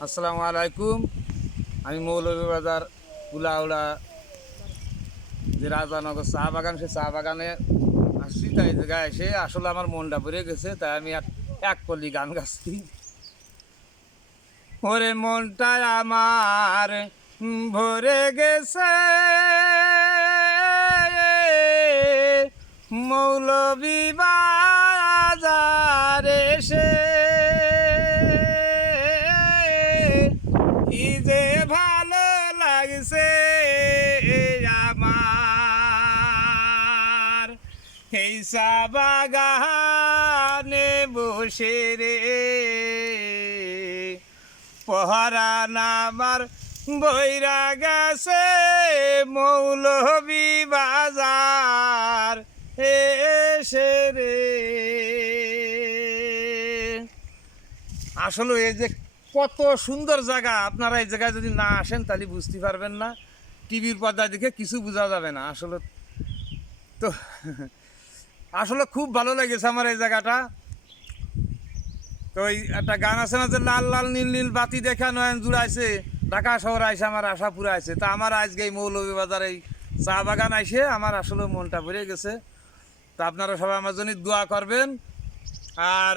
আসসালামু আলাইকুম। আমি মৌলভীবাজার কুলাউড়া যে রাজানগর চা বাগান সে চা বাগানে আসছি। তাই জায়গায় এসে আসলে আমার মনটা ভরে গেছে, তাই আমি এক- কলি গান গাচ্ছি। ওরে মনটা আমার ভরে গেছে। মৌলবী বাজার এসে আমার। এই চা বাগানে বসে রে। পহরা নামার বৈরা গেছে মৌলবী বাজার। এসে রে। আসলে এই যে কত সুন্দর জায়গা, আপনারা এই জায়গায় যদি না আসেন তাহলে বুঝতে পারবেন না। টিভির পর্দা দেখে কিছু বোঝা যাবে না, আসলে তো আসলে খুব ভালো লেগেছে আমার এই জায়গাটা। তো ওই একটা গান আছে না যে, লাল লাল নীল নীল বাতি দেখা নয়ন জুড়াইছে, ঢাকা শহর আইসে আমার আশা পুরা আছে তা আমার আজকে এই মৌলভীবাজার এই চা বাগান আইসে আমার আসলে মনটা ভরে গেছে। তা আপনারা সবাই আমার জন্য দোয়া করবেন। আর